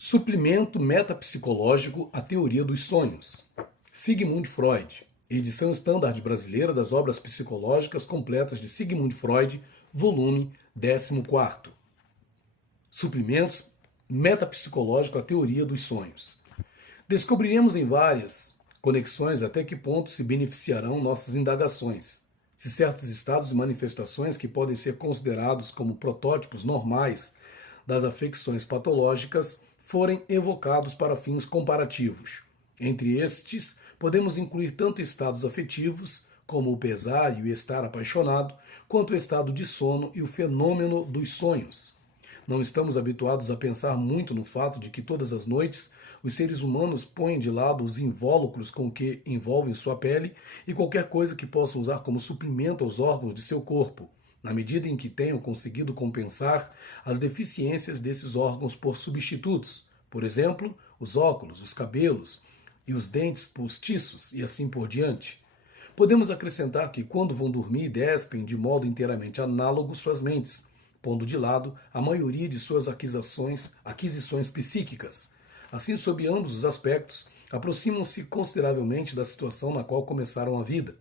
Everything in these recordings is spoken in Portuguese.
Suplemento metapsicológico à teoria dos sonhos. Sigmund Freud. Edição Standard Brasileira das Obras Psicológicas Completas de Sigmund Freud, volume 14º. Suplementos metapsicológico à teoria dos sonhos. Descobriremos em várias conexões até que ponto se beneficiarão nossas indagações. Se certos estados e manifestações que podem ser considerados como protótipos normais das afecções patológicas forem evocados para fins comparativos. Entre estes, podemos incluir tanto estados afetivos, como o pesar e o estar apaixonado, quanto o estado de sono e o fenômeno dos sonhos. Não estamos habituados a pensar muito no fato de que todas as noites os seres humanos põem de lado os invólucros com que envolvem sua pele e qualquer coisa que possam usar como suplemento aos órgãos de seu corpo, na medida em que tenham conseguido compensar as deficiências desses órgãos por substitutos, por exemplo, os óculos, os cabelos e os dentes postiços e assim por diante. Podemos acrescentar que quando vão dormir despem de modo inteiramente análogo suas mentes, pondo de lado a maioria de suas aquisições psíquicas. Assim, sob ambos os aspectos, aproximam-se consideravelmente da situação na qual começaram a vida.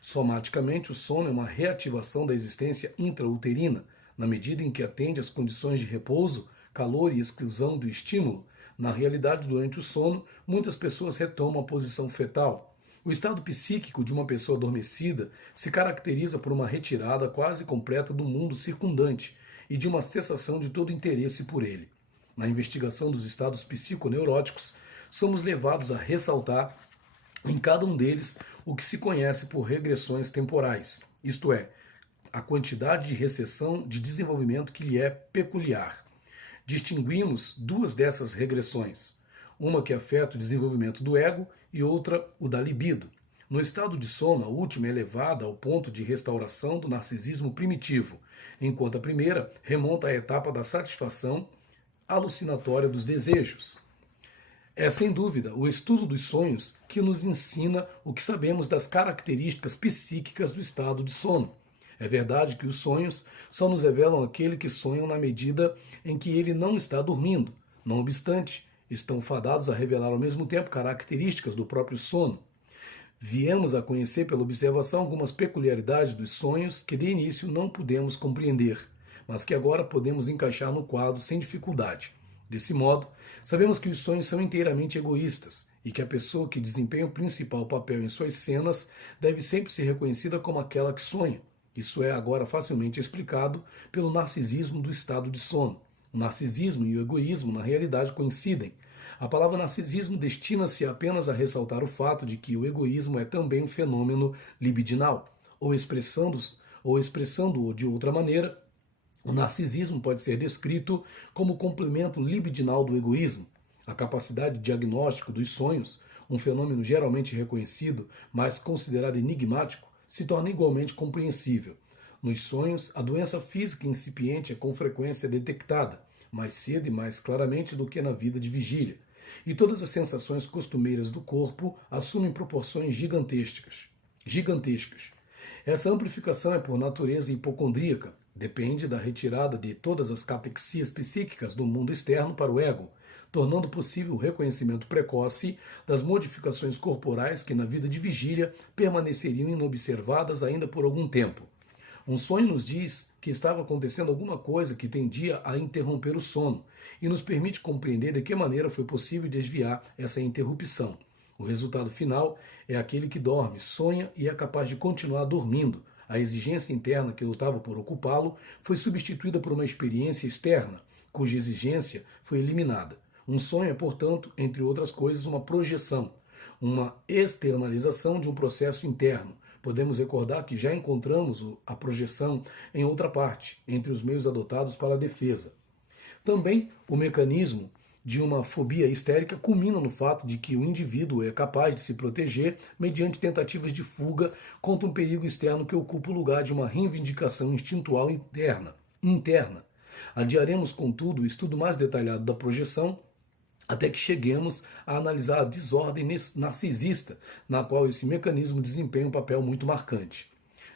Somaticamente, o sono é uma reativação da existência intrauterina, na medida em que atende às condições de repouso, calor e exclusão do estímulo. Na realidade, durante o sono, muitas pessoas retomam a posição fetal. O estado psíquico de uma pessoa adormecida se caracteriza por uma retirada quase completa do mundo circundante e de uma cessação de todo interesse por ele. Na investigação dos estados psiconeuróticos, somos levados a ressaltar em cada um deles o que se conhece por regressões temporais, isto é, a quantidade de recessão de desenvolvimento que lhe é peculiar. Distinguimos duas dessas regressões, uma que afeta o desenvolvimento do ego e outra o da libido. No estado de sono, a última é elevada ao ponto de restauração do narcisismo primitivo, enquanto a primeira remonta à etapa da satisfação alucinatória dos desejos. É, sem dúvida, o estudo dos sonhos que nos ensina o que sabemos das características psíquicas do estado de sono. É verdade que os sonhos só nos revelam aquele que sonham na medida em que ele não está dormindo. Não obstante, estão fadados a revelar ao mesmo tempo características do próprio sono. Viemos a conhecer pela observação algumas peculiaridades dos sonhos que de início não pudemos compreender, mas que agora podemos encaixar no quadro sem dificuldade. Desse modo, sabemos que os sonhos são inteiramente egoístas e que a pessoa que desempenha o principal papel em suas cenas deve sempre ser reconhecida como aquela que sonha. Isso é agora facilmente explicado pelo narcisismo do estado de sono. O narcisismo e o egoísmo, na realidade, coincidem. A palavra narcisismo destina-se apenas a ressaltar o fato de que o egoísmo é também um fenômeno libidinal, ou expressando-o de outra maneira, o narcisismo pode ser descrito como complemento libidinal do egoísmo. A capacidade de diagnóstico dos sonhos, um fenômeno geralmente reconhecido, mas considerado enigmático, se torna igualmente compreensível. Nos sonhos, a doença física incipiente é com frequência detectada, mais cedo e mais claramente do que na vida de vigília, e todas as sensações costumeiras do corpo assumem proporções gigantescas. Essa amplificação é por natureza hipocondríaca, depende da retirada de todas as catexias psíquicas do mundo externo para o ego, tornando possível o reconhecimento precoce das modificações corporais que na vida de vigília permaneceriam inobservadas ainda por algum tempo. Um sonho nos diz que estava acontecendo alguma coisa que tendia a interromper o sono e nos permite compreender de que maneira foi possível desviar essa interrupção. O resultado final é aquele que dorme, sonha e é capaz de continuar dormindo. A exigência interna que lutava por ocupá-lo foi substituída por uma experiência externa, cuja exigência foi eliminada. Um sonho é, portanto, entre outras coisas, uma projeção, uma externalização de um processo interno. Podemos recordar que já encontramos a projeção em outra parte, entre os meios adotados para a defesa. Também o mecanismo de uma fobia histérica culmina no fato de que o indivíduo é capaz de se proteger mediante tentativas de fuga contra um perigo externo que ocupa o lugar de uma reivindicação instintual interna. Adiaremos, contudo, o estudo mais detalhado da projeção até que cheguemos a analisar a desordem narcisista, na qual esse mecanismo desempenha um papel muito marcante.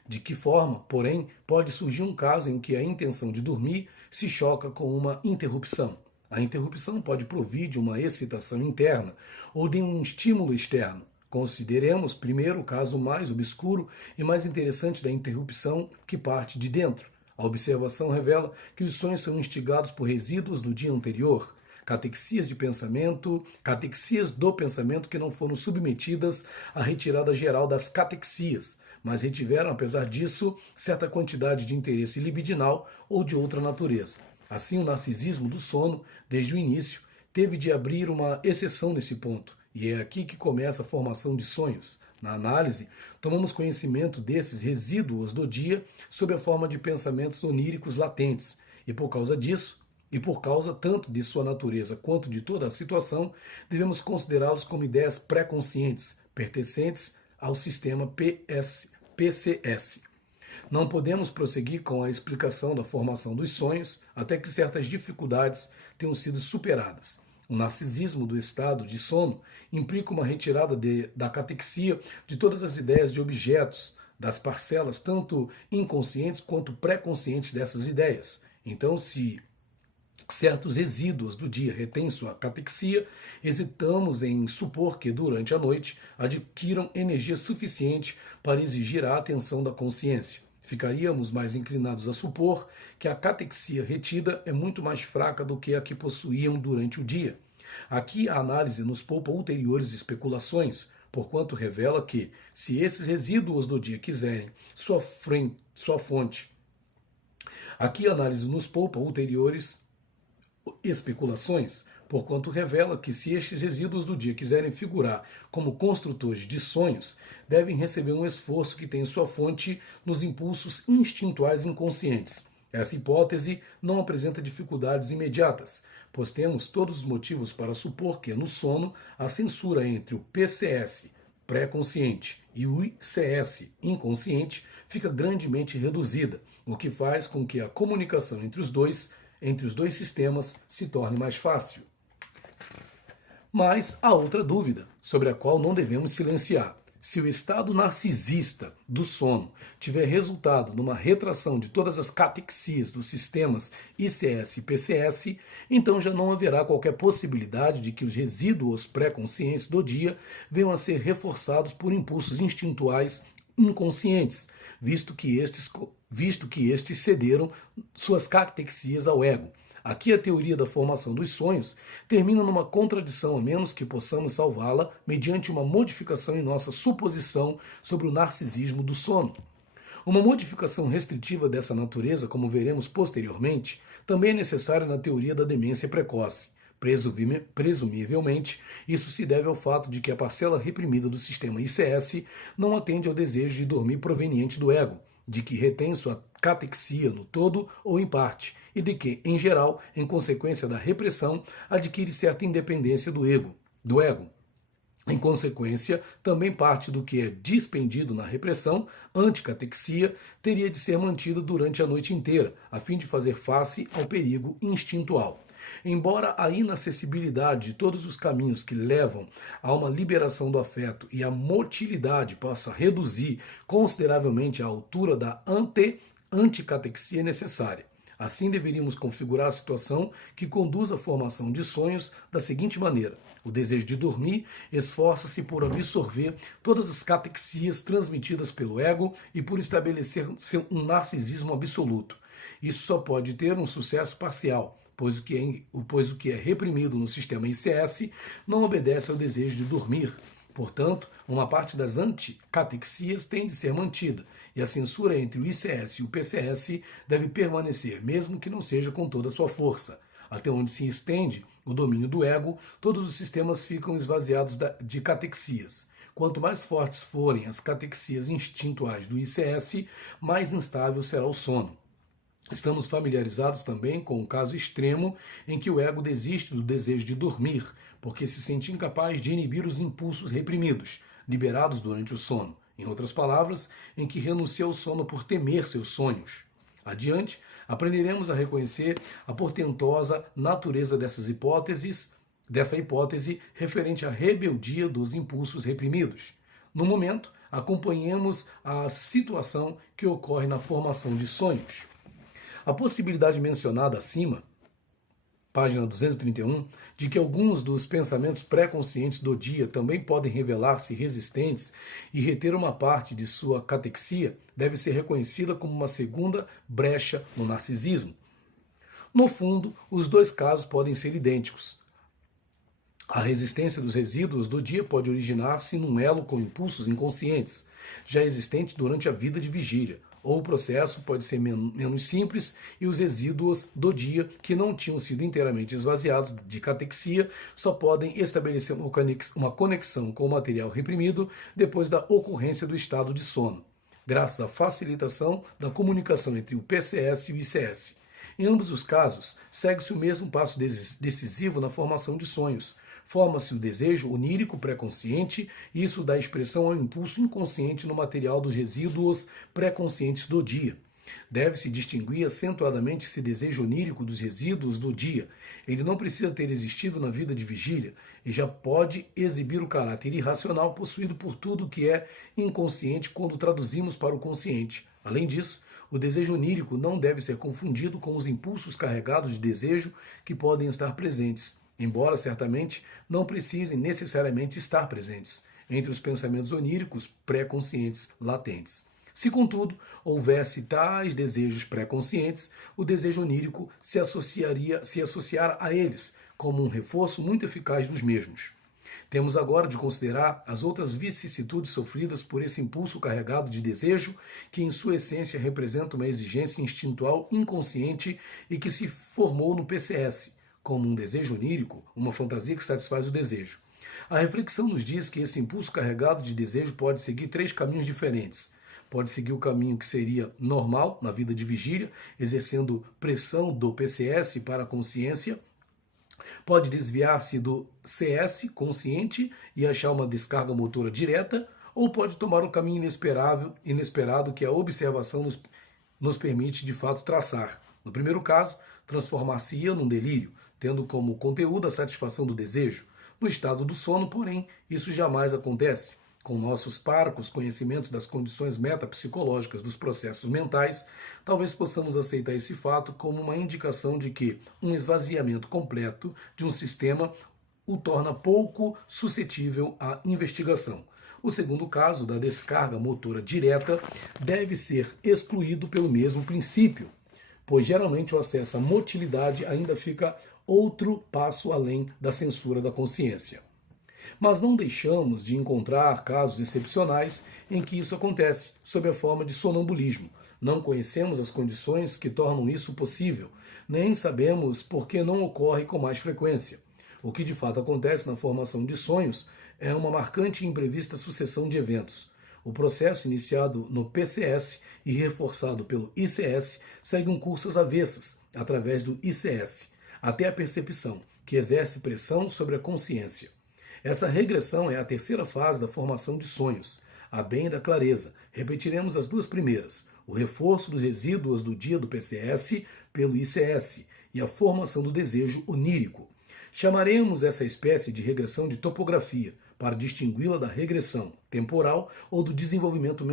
De que forma, porém, pode surgir um caso em que a intenção de dormir se choca com uma interrupção? A interrupção pode provir de uma excitação interna ou de um estímulo externo. Consideremos primeiro o caso mais obscuro e mais interessante da interrupção, que parte de dentro. A observação revela que os sonhos são instigados por resíduos do dia anterior, catexias do pensamento que não foram submetidas à retirada geral das catexias, mas retiveram, apesar disso, certa quantidade de interesse libidinal ou de outra natureza. Assim, o narcisismo do sono, desde o início, teve de abrir uma exceção nesse ponto, e é aqui que começa a formação de sonhos. Na análise, tomamos conhecimento desses resíduos do dia sob a forma de pensamentos oníricos latentes, e por causa disso, e por causa tanto de sua natureza quanto de toda a situação, devemos considerá-los como ideias pré-conscientes, pertencentes ao sistema PCS. Não podemos prosseguir com a explicação da formação dos sonhos até que certas dificuldades tenham sido superadas. O narcisismo do estado de sono implica uma retirada da catexia de todas as ideias de objetos, das parcelas tanto inconscientes quanto pré-conscientes dessas ideias. Então, se certos resíduos do dia retêm sua catexia, hesitamos em supor que durante a noite adquiram energia suficiente para exigir a atenção da consciência. Ficaríamos mais inclinados a supor que a catexia retida é muito mais fraca do que a que possuíam durante o dia. Aqui a análise nos poupa ulteriores especulações, porquanto revela que, se esses resíduos do dia quiserem sua fonte, aqui a análise nos poupa ulteriores especulações, porquanto revela que, se estes resíduos do dia quiserem figurar como construtores de sonhos, devem receber um esforço que tem sua fonte nos impulsos instintuais inconscientes. Essa hipótese não apresenta dificuldades imediatas, pois temos todos os motivos para supor que, no sono, a censura entre o PCS, pré-consciente, e o ICS, inconsciente, fica grandemente reduzida, o que faz com que a comunicação entre os dois sistemas se torne mais fácil. Mas há outra dúvida, sobre a qual não devemos silenciar. Se o estado narcisista do sono tiver resultado numa retração de todas as catexias dos sistemas ICS e PCS, então já não haverá qualquer possibilidade de que os resíduos pré-conscientes do dia venham a ser reforçados por impulsos instintuais inconscientes, visto que estes cederam suas catexias ao ego. Aqui a teoria da formação dos sonhos termina numa contradição, a menos que possamos salvá-la mediante uma modificação em nossa suposição sobre o narcisismo do sono. Uma modificação restritiva dessa natureza, como veremos posteriormente, também é necessária na teoria da demência precoce. Presumivelmente, isso se deve ao fato de que a parcela reprimida do sistema ICS não atende ao desejo de dormir proveniente do ego, de que retém sua catexia no todo ou em parte, e de que, em geral, em consequência da repressão, adquire certa independência do ego. Em consequência, também parte do que é dispendido na repressão, anticatexia, teria de ser mantida durante a noite inteira, a fim de fazer face ao perigo instintual. Embora a inacessibilidade de todos os caminhos que levam a uma liberação do afeto e a motilidade possa reduzir consideravelmente a altura da anticatexia necessária. Assim, deveríamos configurar a situação que conduz à formação de sonhos da seguinte maneira: o desejo de dormir esforça-se por absorver todas as catexias transmitidas pelo ego e por estabelecer um narcisismo absoluto. Isso só pode ter um sucesso parcial, pois o que é reprimido no sistema ICS não obedece ao desejo de dormir. Portanto, uma parte das anticatexias tem de ser mantida, e a censura entre o ICS e o PCS deve permanecer, mesmo que não seja com toda a sua força. Até onde se estende o domínio do ego, todos os sistemas ficam esvaziados de catexias. Quanto mais fortes forem as catexias instintuais do ICS, mais instável será o sono. Estamos familiarizados também com um caso extremo em que o ego desiste do desejo de dormir, porque se sente incapaz de inibir os impulsos reprimidos, liberados durante o sono. Em outras palavras, em que renuncia ao sono por temer seus sonhos. Adiante, aprenderemos a reconhecer a portentosa natureza dessa hipótese referente à rebeldia dos impulsos reprimidos. No momento, acompanhemos a situação que ocorre na formação de sonhos. A possibilidade mencionada acima página 231, de que alguns dos pensamentos pré-conscientes do dia também podem revelar-se resistentes e reter uma parte de sua catexia, deve ser reconhecida como uma segunda brecha no narcisismo. No fundo, os dois casos podem ser idênticos. A resistência dos resíduos do dia pode originar-se num elo com impulsos inconscientes, já existente durante a vida de vigília, ou o processo pode ser menos simples e os resíduos do dia, que não tinham sido inteiramente esvaziados de catexia, só podem estabelecer uma conexão com o material reprimido depois da ocorrência do estado de sono, graças à facilitação da comunicação entre o PCS e o ICS. Em ambos os casos, segue-se o mesmo passo decisivo na formação de sonhos. Forma-se o desejo onírico pré-consciente e isso dá expressão ao impulso inconsciente no material dos resíduos pré-conscientes do dia. Deve-se distinguir acentuadamente esse desejo onírico dos resíduos do dia. Ele não precisa ter existido na vida de vigília e já pode exibir o caráter irracional possuído por tudo que é inconsciente quando traduzimos para o consciente. Além disso, o desejo onírico não deve ser confundido com os impulsos carregados de desejo que podem estar presentes, embora certamente não precisem necessariamente estar presentes, entre os pensamentos oníricos pré-conscientes latentes. Se, contudo, houvesse tais desejos pré-conscientes, o desejo onírico se associar a eles, como um reforço muito eficaz dos mesmos. Temos agora de considerar as outras vicissitudes sofridas por esse impulso carregado de desejo, que em sua essência representa uma exigência instintual inconsciente e que se formou no PCS, como um desejo onírico, uma fantasia que satisfaz o desejo. A reflexão nos diz que esse impulso carregado de desejo pode seguir 3 caminhos diferentes. Pode seguir o caminho que seria normal na vida de vigília, exercendo pressão do PCS para a consciência. Pode desviar-se do CS, consciente, e achar uma descarga motora direta, ou pode tomar o caminho inesperado que a observação nos permite de fato traçar. No primeiro caso, transformar-se-ia num delírio, tendo como conteúdo a satisfação do desejo. No estado do sono, porém, isso jamais acontece. Com nossos parcos conhecimentos das condições metapsicológicas dos processos mentais, talvez possamos aceitar esse fato como uma indicação de que um esvaziamento completo de um sistema o torna pouco suscetível à investigação. O segundo caso, da descarga motora direta, deve ser excluído pelo mesmo princípio, pois geralmente o acesso à motilidade ainda fica outro passo além da censura da consciência. Mas não deixamos de encontrar casos excepcionais em que isso acontece, sob a forma de sonambulismo. Não conhecemos as condições que tornam isso possível, nem sabemos por que não ocorre com mais frequência. O que de fato acontece na formação de sonhos é uma marcante e imprevista sucessão de eventos. O processo iniciado no PCS e reforçado pelo ICS segue um curso às avessas, através do ICS, até a percepção, que exerce pressão sobre a consciência. Essa regressão é a terceira fase da formação de sonhos, a bem da clareza. Repetiremos as 2 primeiras, o reforço dos resíduos do dia do PCS pelo ICS e a formação do desejo onírico. Chamaremos essa espécie de regressão de topografia, para distingui-la da regressão temporal ou do desenvolvimento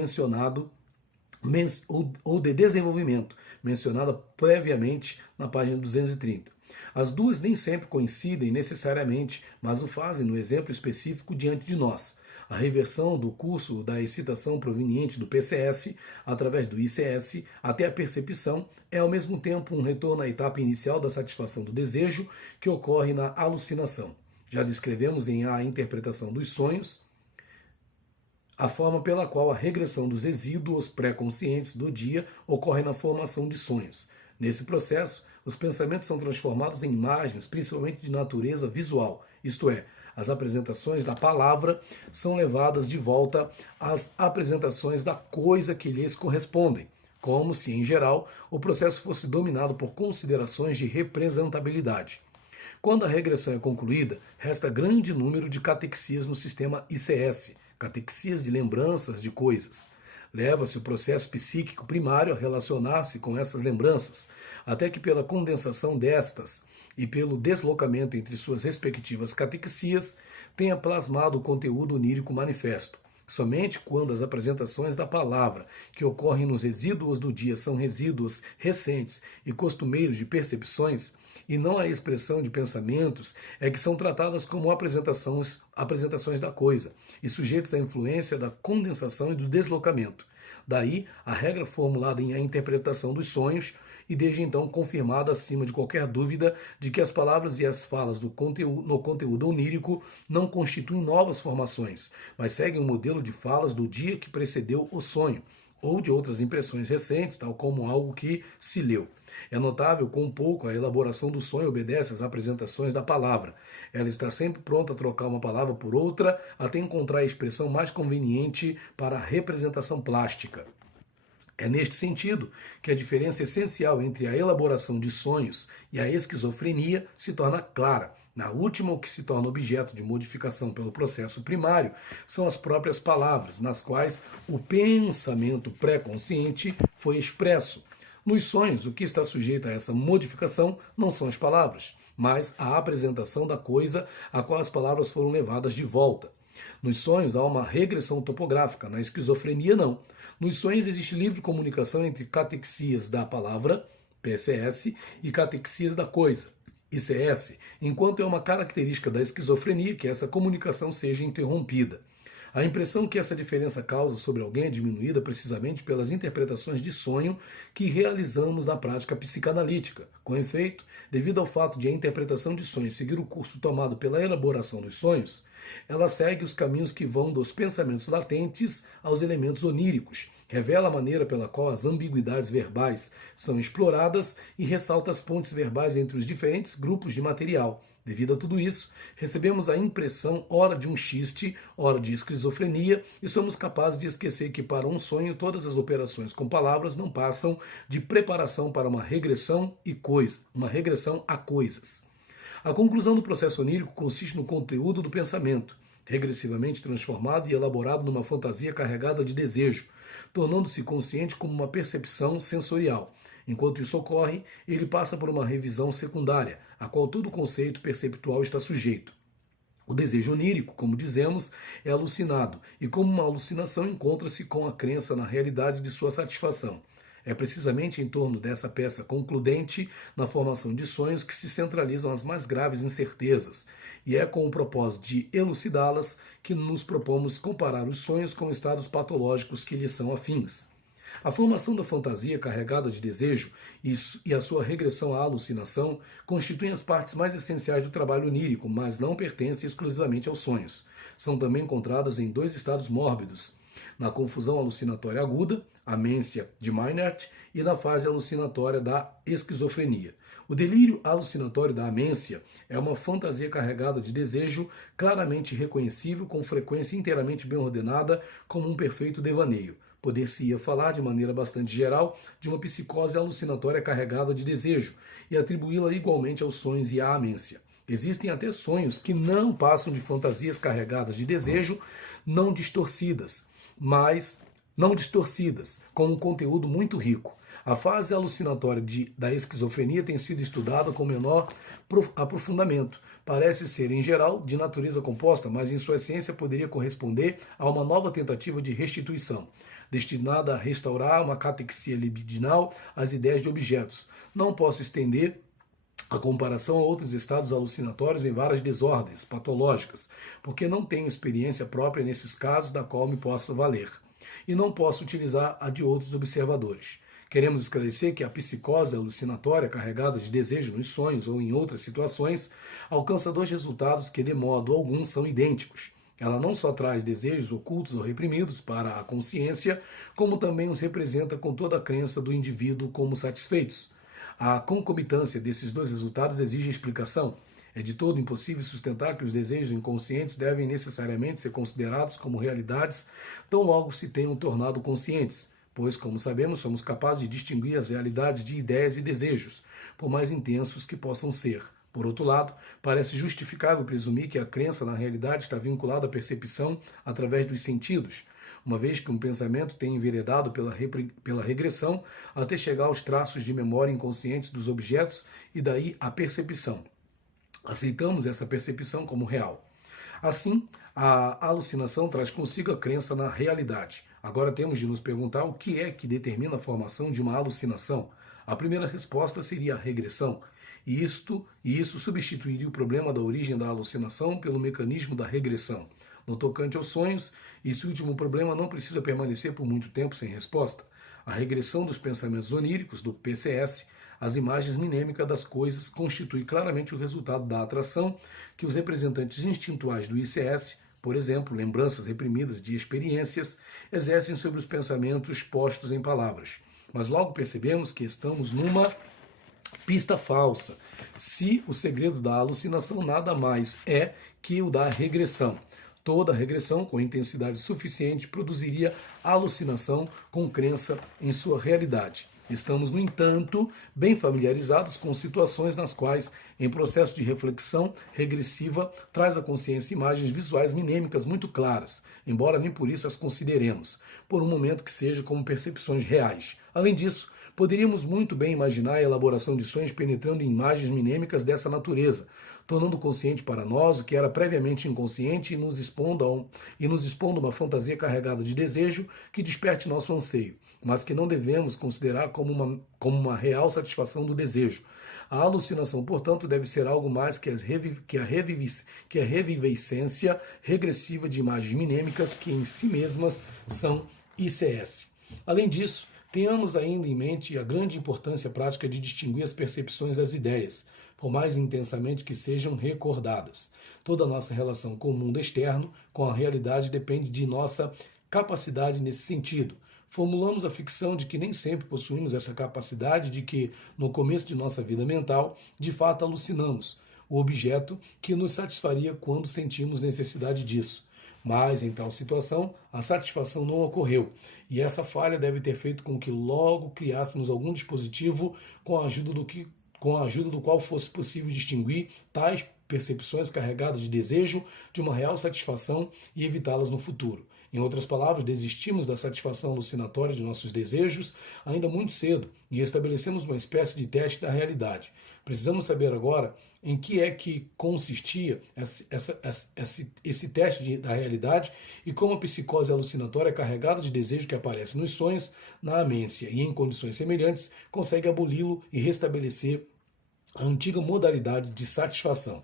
ou de desenvolvimento, mencionada previamente na página 230. As duas nem sempre coincidem necessariamente, mas o fazem no exemplo específico diante de nós. A reversão do curso da excitação proveniente do PCS, através do ICS, até a percepção, é ao mesmo tempo um retorno à etapa inicial da satisfação do desejo que ocorre na alucinação. Já descrevemos em A Interpretação dos Sonhos a forma pela qual a regressão dos resíduos pré-conscientes do dia ocorre na formação de sonhos. Nesse processo, os pensamentos são transformados em imagens, principalmente de natureza visual, isto é, as apresentações da palavra são levadas de volta às apresentações da coisa que lhes correspondem, como se, em geral, o processo fosse dominado por considerações de representabilidade. Quando a regressão é concluída, resta grande número de catexias no sistema ICS, catexias de lembranças de coisas. Leva-se o processo psíquico primário a relacionar-se com essas lembranças, até que pela condensação destas e pelo deslocamento entre suas respectivas catexias, tenha plasmado o conteúdo onírico manifesto. Somente quando as apresentações da palavra que ocorrem nos resíduos do dia são resíduos recentes e costumeiros de percepções, e não a expressão de pensamentos é que são tratadas como apresentações da coisa e sujeitas à influência da condensação e do deslocamento. Daí a regra formulada em A Interpretação dos Sonhos e desde então confirmada acima de qualquer dúvida de que as palavras e as falas no conteúdo onírico não constituem novas formações, mas seguem o modelo de falas do dia que precedeu o sonho, ou de outras impressões recentes, tal como algo que se leu. É notável quão pouco a elaboração do sonho obedece às apresentações da palavra. Ela está sempre pronta a trocar uma palavra por outra, até encontrar a expressão mais conveniente para a representação plástica. É neste sentido que a diferença essencial entre a elaboração de sonhos e a esquizofrenia se torna clara. Na última, o que se torna objeto de modificação pelo processo primário são as próprias palavras, nas quais o pensamento pré-consciente foi expresso. Nos sonhos, o que está sujeito a essa modificação não são as palavras, mas a apresentação da coisa a qual as palavras foram levadas de volta. Nos sonhos há uma regressão topográfica, na esquizofrenia não. Nos sonhos existe livre comunicação entre catexias da palavra, PSS, e catexias da coisa, ICS, enquanto é uma característica da esquizofrenia que essa comunicação seja interrompida. A impressão que essa diferença causa sobre alguém é diminuída precisamente pelas interpretações de sonho que realizamos na prática psicanalítica. Com efeito, devido ao fato de a interpretação de sonhos seguir o curso tomado pela elaboração dos sonhos, ela segue os caminhos que vão dos pensamentos latentes aos elementos oníricos, revela a maneira pela qual as ambiguidades verbais são exploradas e ressalta as pontes verbais entre os diferentes grupos de material. Devido a tudo isso, recebemos a impressão ora de um xiste, ora de esquizofrenia, e somos capazes de esquecer que para um sonho todas as operações com palavras não passam de preparação para uma regressão a coisas. A conclusão do processo onírico consiste no conteúdo do pensamento, regressivamente transformado e elaborado numa fantasia carregada de desejo, tornando-se consciente como uma percepção sensorial. Enquanto isso ocorre, ele passa por uma revisão secundária, a qual todo conceito perceptual está sujeito. O desejo onírico, como dizemos, é alucinado, e como uma alucinação encontra-se com a crença na realidade de sua satisfação. É precisamente em torno dessa peça concludente na formação de sonhos que se centralizam as mais graves incertezas, e é com o propósito de elucidá-las que nos propomos comparar os sonhos com estados patológicos que lhes são afins. A formação da fantasia carregada de desejo e a sua regressão à alucinação constituem as partes mais essenciais do trabalho onírico, mas não pertencem exclusivamente aos sonhos. São também encontradas em dois estados mórbidos, na confusão alucinatória aguda, a amência de Meinert, e na fase alucinatória da esquizofrenia. O delírio alucinatório da amência é uma fantasia carregada de desejo claramente reconhecível, com frequência inteiramente bem ordenada, como um perfeito devaneio. Poder-se-ia falar, de maneira bastante geral, de uma psicose alucinatória carregada de desejo e atribuí-la igualmente aos sonhos e à amência. Existem até sonhos que não passam de fantasias carregadas de desejo, não distorcidas, com um conteúdo muito rico. A fase alucinatória da esquizofrenia tem sido estudada com menor aprofundamento. Parece ser, em geral, de natureza composta, mas em sua essência poderia corresponder a uma nova tentativa de restituição, destinada a restaurar uma catexia libidinal às ideias de objetos. Não posso estender a comparação a outros estados alucinatórios em várias desordens patológicas, porque não tenho experiência própria nesses casos da qual me possa valer, e não posso utilizar a de outros observadores. Queremos esclarecer que a psicose alucinatória carregada de desejo nos sonhos ou em outras situações alcança dois resultados que de modo algum são idênticos. Ela não só traz desejos ocultos ou reprimidos para a consciência, como também os representa com toda a crença do indivíduo como satisfeitos. A concomitância desses dois resultados exige explicação. É de todo impossível sustentar que os desejos inconscientes devem necessariamente ser considerados como realidades tão logo se tenham tornado conscientes, pois, como sabemos, somos capazes de distinguir as realidades de ideias e desejos, por mais intensos que possam ser. Por outro lado, parece justificável presumir que a crença na realidade está vinculada à percepção através dos sentidos, uma vez que um pensamento tem enveredado pela regressão até chegar aos traços de memória inconscientes dos objetos e daí à percepção. Aceitamos essa percepção como real. Assim, a alucinação traz consigo a crença na realidade. Agora temos de nos perguntar o que é que determina a formação de uma alucinação. A primeira resposta seria a regressão. E isso substituiria o problema da origem da alucinação pelo mecanismo da regressão. No tocante aos sonhos, esse último problema não precisa permanecer por muito tempo sem resposta. A regressão dos pensamentos oníricos, do PCS, as imagens minêmicas das coisas, constitui claramente o resultado da atração que os representantes instintuais do ICS, por exemplo, lembranças reprimidas de experiências, exercem sobre os pensamentos postos em palavras. Mas logo percebemos que estamos numa pista falsa, se o segredo da alucinação nada mais é que o da regressão. Toda regressão com intensidade suficiente produziria alucinação com crença em sua realidade. Estamos, no entanto, bem familiarizados com situações nas quais, em processo de reflexão regressiva, traz à consciência imagens visuais minêmicas muito claras, embora nem por isso as consideremos, por um momento que seja como percepções reais. Além disso, poderíamos muito bem imaginar a elaboração de sonhos penetrando em imagens minêmicas dessa natureza, tornando consciente para nós o que era previamente inconsciente e nos expondo uma fantasia carregada de desejo que desperte nosso anseio, mas que não devemos considerar como uma real satisfação do desejo. A alucinação, portanto, deve ser algo mais que a revivescência regressiva de imagens minêmicas que em si mesmas são ICS. Além disso, tenhamos ainda em mente a grande importância prática de distinguir as percepções das ideias, por mais intensamente que sejam recordadas. Toda a nossa relação com o mundo externo, com a realidade, depende de nossa capacidade nesse sentido. Formulamos a ficção de que nem sempre possuímos essa capacidade, de que, no começo de nossa vida mental, de fato alucinamos o objeto que nos satisfaria quando sentimos necessidade disso. Mas, em tal situação, a satisfação não ocorreu, e essa falha deve ter feito com que logo criássemos algum dispositivo com a ajuda do qual fosse possível distinguir tais percepções carregadas de desejo de uma real satisfação e evitá-las no futuro. Em outras palavras, desistimos da satisfação alucinatória de nossos desejos ainda muito cedo e estabelecemos uma espécie de teste da realidade. Precisamos saber agora em que é que consistia esse teste da realidade e como a psicose alucinatória carregada de desejo que aparece nos sonhos, na amência e em condições semelhantes, consegue aboli-lo e restabelecer a antiga modalidade de satisfação.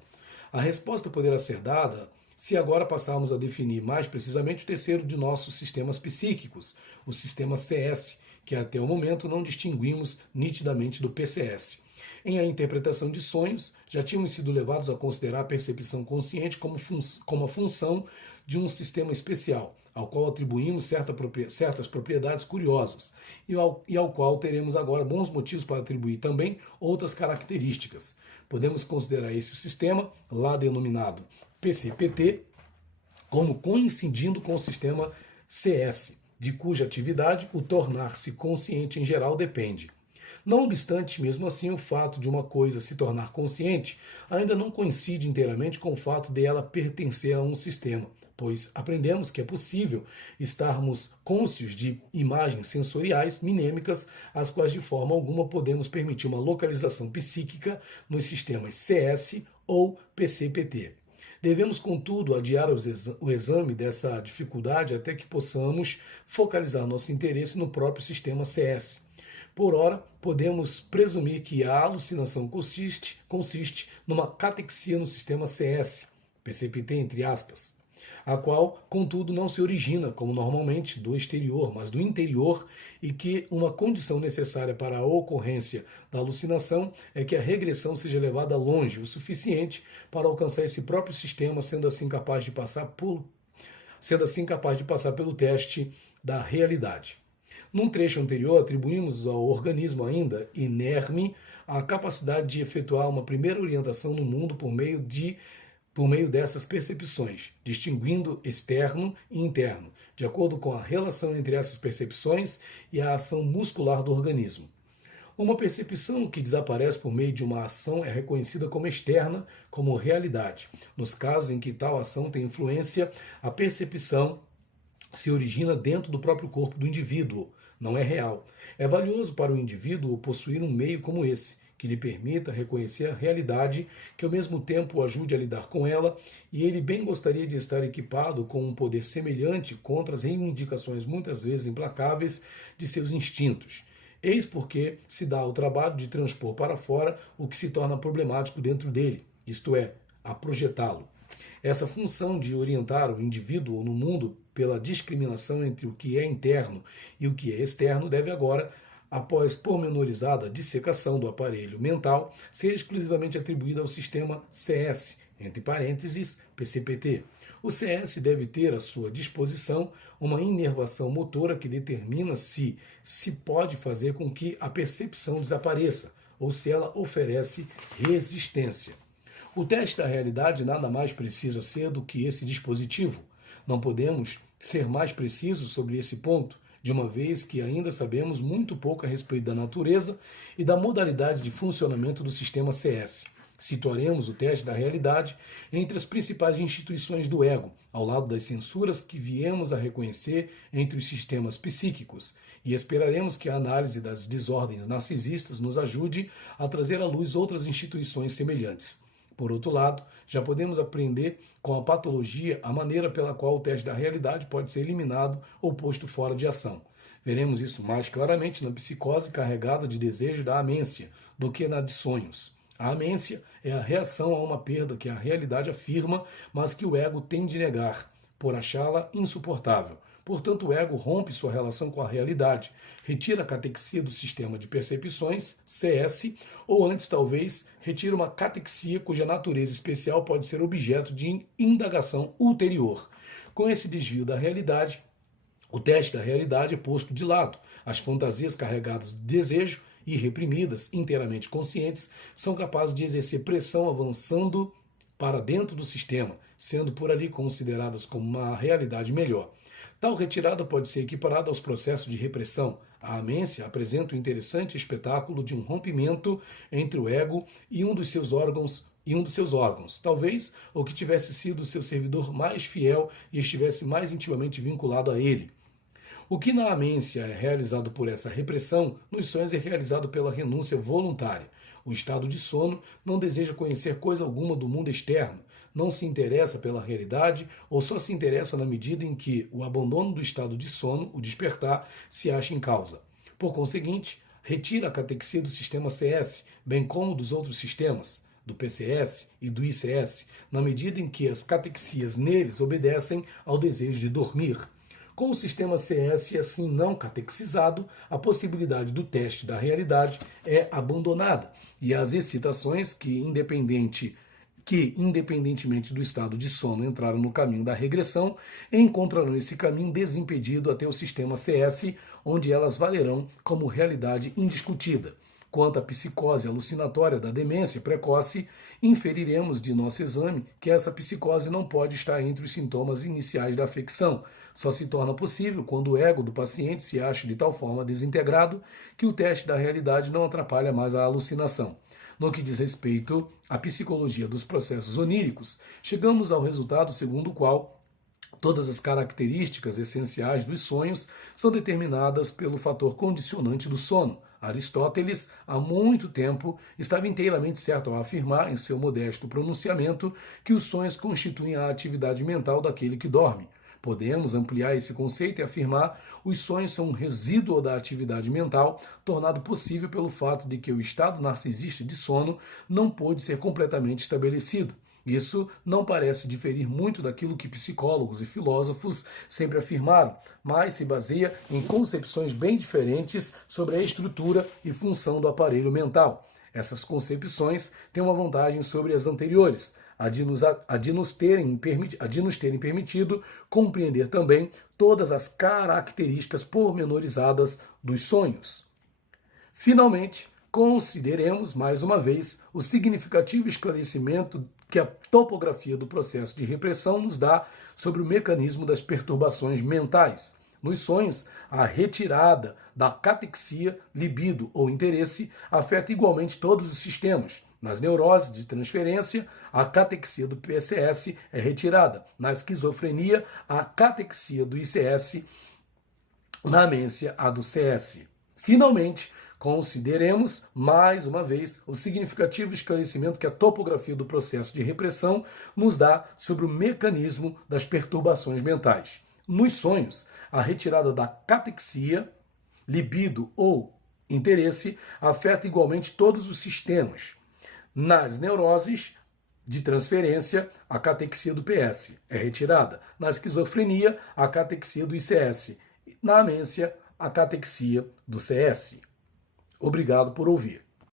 A resposta poderá ser dada se agora passarmos a definir mais precisamente o terceiro de nossos sistemas psíquicos, o sistema CS, que até o momento não distinguimos nitidamente do PCS. Em a interpretação de sonhos, já tínhamos sido levados a considerar a percepção consciente como a função de um sistema especial, ao qual atribuímos certas propriedades curiosas, e ao qual teremos agora bons motivos para atribuir também outras características. Podemos considerar esse sistema, lá denominado PCPT, como coincidindo com o sistema CS, de cuja atividade o tornar-se consciente em geral depende. Não obstante, mesmo assim, o fato de uma coisa se tornar consciente ainda não coincide inteiramente com o fato de ela pertencer a um sistema, pois aprendemos que é possível estarmos cônscios de imagens sensoriais minêmicas, as quais de forma alguma podemos permitir uma localização psíquica nos sistemas CS ou PCPT. Devemos, contudo, adiar o exame dessa dificuldade até que possamos focalizar nosso interesse no próprio sistema CS. Por ora, podemos presumir que a alucinação consiste numa catexia no sistema CS, PCPT entre aspas, a qual, contudo, não se origina, como normalmente, do exterior, mas do interior, e que uma condição necessária para a ocorrência da alucinação é que a regressão seja levada longe o suficiente para alcançar esse próprio sistema, sendo assim capaz de passar pelo teste da realidade. Num trecho anterior, atribuímos ao organismo ainda inerme a capacidade de efetuar uma primeira orientação no mundo por meio dessas percepções, distinguindo externo e interno, de acordo com a relação entre essas percepções e a ação muscular do organismo. Uma percepção que desaparece por meio de uma ação é reconhecida como externa, como realidade. Nos casos em que tal ação tem influência, a percepção se origina dentro do próprio corpo do indivíduo, não é real. É valioso para o indivíduo possuir um meio como esse, que lhe permita reconhecer a realidade, que ao mesmo tempo o ajude a lidar com ela, e ele bem gostaria de estar equipado com um poder semelhante contra as reivindicações muitas vezes implacáveis de seus instintos. Eis porque se dá o trabalho de transpor para fora o que se torna problemático dentro dele, isto é, a projetá-lo. Essa função de orientar o indivíduo no mundo pela discriminação entre o que é interno e o que é externo deve agora, após pormenorizada dissecação do aparelho mental, ser exclusivamente atribuída ao sistema CS, entre parênteses, PCPT. O CS deve ter à sua disposição uma inervação motora que determina se pode fazer com que a percepção desapareça, ou se ela oferece resistência. O teste da realidade nada mais precisa ser do que esse dispositivo. Não podemos ser mais precisos sobre esse ponto, de uma vez que ainda sabemos muito pouco a respeito da natureza e da modalidade de funcionamento do sistema CS. Situaremos o teste da realidade entre as principais instituições do ego, ao lado das censuras que viemos a reconhecer entre os sistemas psíquicos, e esperaremos que a análise das desordens narcisistas nos ajude a trazer à luz outras instituições semelhantes. Por outro lado, já podemos aprender com a patologia a maneira pela qual o teste da realidade pode ser eliminado ou posto fora de ação. Veremos isso mais claramente na psicose carregada de desejo da amência do que na de sonhos. A amência é a reação a uma perda que a realidade afirma, mas que o ego tem de negar, por achá-la insuportável. Portanto, o ego rompe sua relação com a realidade, retira a catexia do sistema de percepções, CS, ou antes, talvez, retira uma catexia cuja natureza especial pode ser objeto de indagação ulterior. Com esse desvio da realidade, o teste da realidade é posto de lado. As fantasias carregadas de desejo e reprimidas, inteiramente conscientes, são capazes de exercer pressão avançando para dentro do sistema, sendo por ali consideradas como uma realidade melhor. Tal retirada pode ser equiparada aos processos de repressão. A amência apresenta o interessante espetáculo de um rompimento entre o ego e um dos seus órgãos, talvez o que tivesse sido seu servidor mais fiel e estivesse mais intimamente vinculado a ele. O que na amência é realizado por essa repressão, nos sonhos é realizado pela renúncia voluntária. O estado de sono não deseja conhecer coisa alguma do mundo externo, não se interessa pela realidade ou só se interessa na medida em que o abandono do estado de sono, o despertar, se acha em causa. Por conseguinte, retira a catexia do sistema CS, bem como dos outros sistemas, do PCS e do ICS, na medida em que as catexias neles obedecem ao desejo de dormir. Com o sistema CS assim não catexizado, a possibilidade do teste da realidade é abandonada e as excitações que, independentemente do estado de sono, entraram no caminho da regressão, encontrarão esse caminho desimpedido até o sistema CS, onde elas valerão como realidade indiscutida. Quanto à psicose alucinatória da demência precoce, inferiremos de nosso exame que essa psicose não pode estar entre os sintomas iniciais da afecção. Só se torna possível quando o ego do paciente se acha de tal forma desintegrado que o teste da realidade não atrapalha mais a alucinação. No que diz respeito à psicologia dos processos oníricos, chegamos ao resultado segundo o qual todas as características essenciais dos sonhos são determinadas pelo fator condicionante do sono. Aristóteles, há muito tempo, estava inteiramente certo ao afirmar, em seu modesto pronunciamento, que os sonhos constituem a atividade mental daquele que dorme. Podemos ampliar esse conceito e afirmar que os sonhos são um resíduo da atividade mental, tornado possível pelo fato de que o estado narcisista de sono não pôde ser completamente estabelecido. Isso não parece diferir muito daquilo que psicólogos e filósofos sempre afirmaram, mas se baseia em concepções bem diferentes sobre a estrutura e função do aparelho mental. Essas concepções têm uma vantagem sobre as anteriores, a de nos terem permitido compreender também todas as características pormenorizadas dos sonhos. Finalmente, consideremos mais uma vez o significativo esclarecimento que a topografia do processo de repressão nos dá sobre o mecanismo das perturbações mentais. Nos sonhos, a retirada da catexia, libido ou interesse afeta igualmente todos os sistemas. Nas neuroses de transferência, a catexia do PCS é retirada. Na esquizofrenia, a catexia do ICS. Na amência, a do CS. Finalmente, consideremos, mais uma vez, o significativo esclarecimento que a topografia do processo de repressão nos dá sobre o mecanismo das perturbações mentais. Nos sonhos, a retirada da catexia, libido ou interesse afeta igualmente todos os sistemas. Nas neuroses de transferência, a catexia do PS é retirada. Na esquizofrenia, a catexia do ICS. Na amência, a catexia do CS. Obrigado por ouvir.